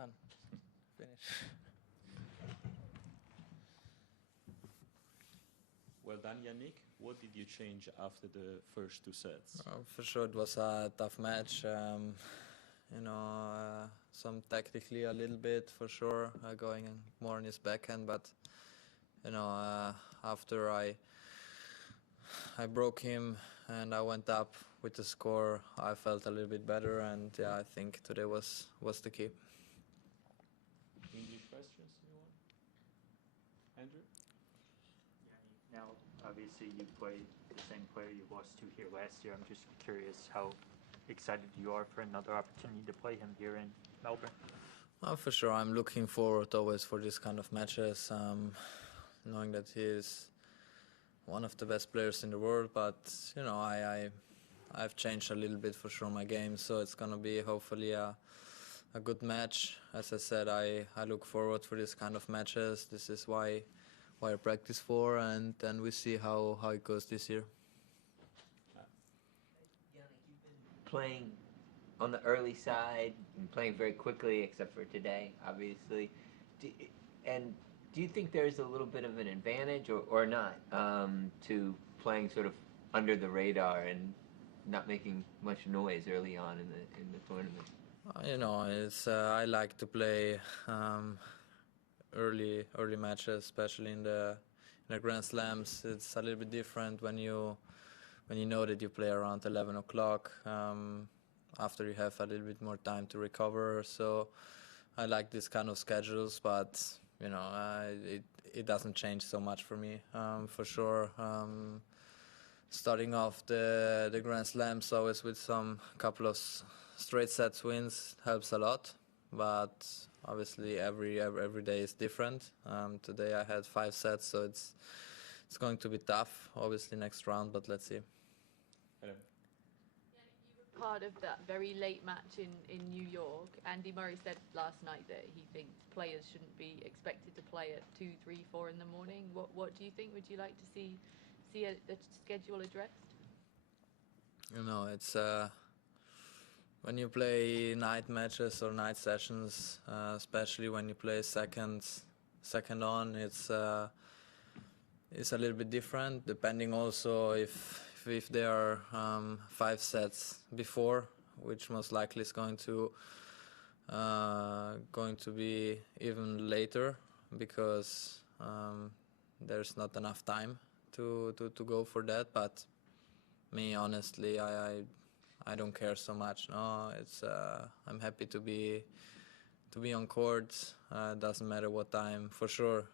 Done. Finish. Well done, Jannik. What did you change after the first two sets? For sure, it was a tough match. Some tactically a little bit for sure, going more on his backhand. But after I broke him and I went up with the score, I felt a little bit better. And yeah, I think today was the key. English questions, anyone? Andrew? Now, obviously, you played the same player you lost to here last year. I'm just curious how excited you are for another opportunity to play him here in Melbourne. Well, for sure, I'm looking forward always for this kind of matches, knowing that he is one of the best players in the world. But I've changed a little bit for sure my game, so it's gonna be hopefully a good match. As I said, I look forward for this kind of matches. This is why I practice for, and then we see how it goes this year. Jannik, you've been playing on the early side and playing very quickly, except for today, obviously. Do you think there's a little bit of an advantage, or not, to playing sort of under the radar and not making much noise early on in the tournament? I like to play early matches, especially in the Grand Slams. It's a little bit different when you know that you play around 11 o'clock. After you have a little bit more time to recover. So I like this kind of schedules, but it doesn't change so much for me. For sure, starting off the Grand Slams always with some couple of straight sets wins helps a lot, but obviously every day is different. Today I had 5 sets, so it's going to be tough. Obviously next round, but let's see. Hello. You were part of that very late match in New York. Andy Murray said last night that he thinks players shouldn't be expected to play at 2, 3, 4 in the morning. What do you think? Would you like to see a schedule addressed? It's when you play night matches or night sessions, especially when you play second on, it's a little bit different, depending also if there are 5 sets before, which most likely is going to be even later, because there's not enough time to go for that. But me, honestly, I don't care so much. No, it's I'm happy to be on court. Doesn't matter what time. For sure,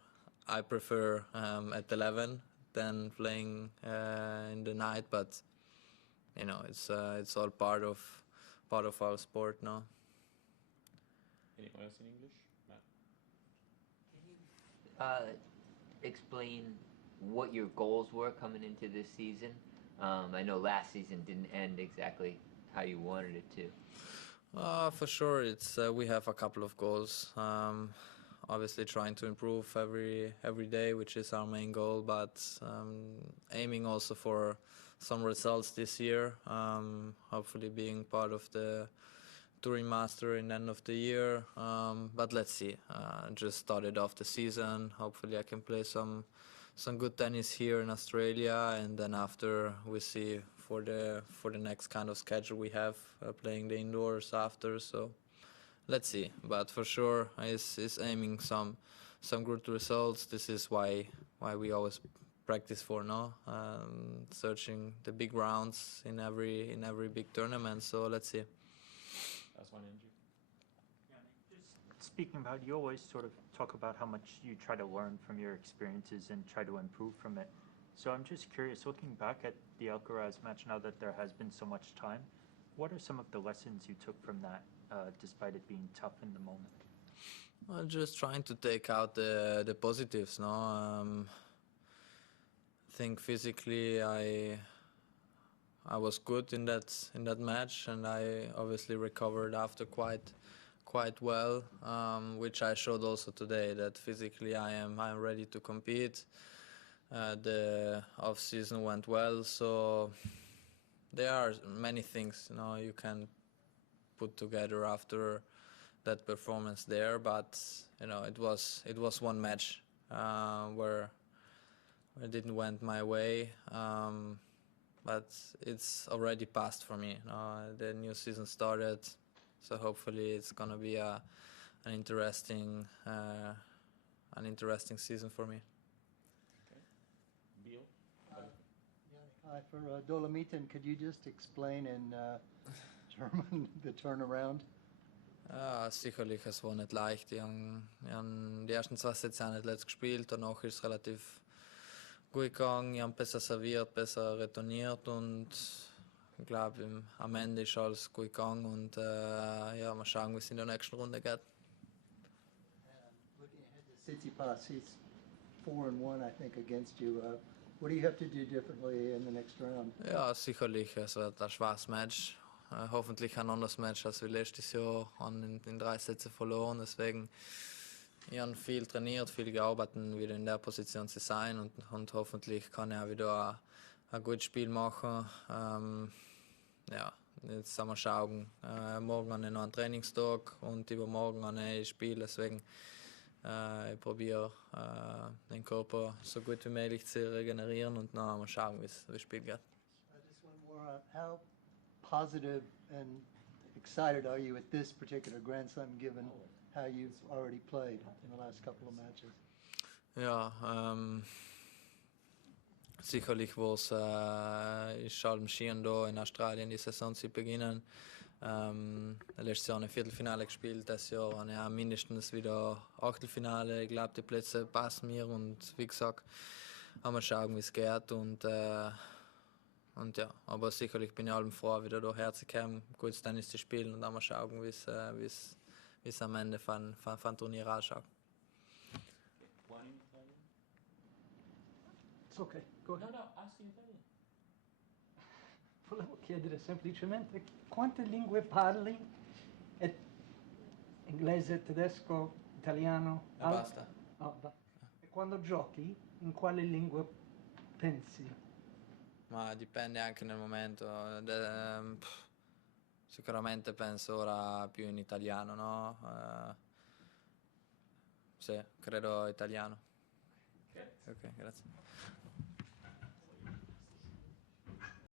I prefer at 11 than playing in the night. But it's all part of our sport, no. Anyone else in English? Matt? Can you explain what your goals were coming into this season? I know last season didn't end exactly how you wanted it to. For sure, it's we have a couple of goals. Obviously, trying to improve every day, which is our main goal. But aiming also for some results this year. Hopefully, being part of the Touring Master in the end of the year. But let's see. Just started off the season. Hopefully, I can play some good tennis here in Australia, and then after we see for the next kind of schedule we have, playing the indoors after. So let's see. But for sure, is aiming some good results. This is why we always practice for, no, searching the big rounds in every big tournament. So let's see. Last one, Andrew. Just speaking about, you always sort of talk about how much you try to learn from your experiences and try to improve from it. So I'm just curious, looking back at the Alcaraz match now that there has been so much time, what are some of the lessons you took from that, despite it being tough in the moment? Well, just trying to take out the positives, no. I think physically I was good in that match, and I obviously recovered after quite well, which I showed also today, that physically I'm ready to compete. The off season went well, so there are many things you can put together after that performance there, but you know, it was one match where it didn't went my way, but it's already passed for me. The new season started, so hopefully it's gonna be an interesting season for me. Bill? Hi, for Dolomiten, could you just explain in German the turnaround? Ja, sicherlich, es war nicht leicht. Ich habe die ersten 2 Sätze auch nicht letzt gespielt, danach ist es relativ gut gegangen. Ich habe besser serviert, besser retourniert und ich glaube, am Ende ist alles gut gegangen und ja, mal schauen, wie es in der nächsten Runde geht. Looking ahead to Tsitsipas, he's 4-1, I think, against you. What do you have to do differently in the next round? Ja, sicherlich, es wird ein schwaches Match. Hoffentlich ein anderes Match als wir letztes Jahr haben in 3 Sätzen verloren. Deswegen, ich habe viel trainiert, viel gearbeitet, wieder in der Position zu sein und hoffentlich kann ich auch wieder ein gutes Spiel machen. Ja, jetzt haben wir schauen. Morgen habe ich noch einen Trainingstag und übermorgen habe ich ein Spiel. Deswegen ich probiere den Körper so gut wie möglich zu regenerieren und dann mal schauen, wie das Spiel geht. Just one more. How positive and excited are you at this particular Grand Slam, given how you've already played in the last couple of matches? Ja, sicherlich war es ist allem schön, da in Australien die Saison zu beginnen. Letztes Jahr ein Viertelfinale gespielt, das Jahr habe ich auch mindestens wieder Achtelfinale. Ich glaube, die Plätze passen mir und wie gesagt, haben wir schauen, wie es geht und ja, aber sicherlich bin ich allem froh, wieder hierher zu kommen, gutes Tennis zu spielen und dann mal schauen, wie es am Ende von Turnier ausschaut. One in Italian? It's okay, go ahead. No, ask in Italian. Volevo chiedere semplicemente quante lingue parli? Inglese, tedesco, italiano? Basta. E quando giochi, in quale lingua pensi? Ma dipende anche nel momento. Sicuramente penso ora più in italiano, no? Sì, credo italiano. Ok, grazie.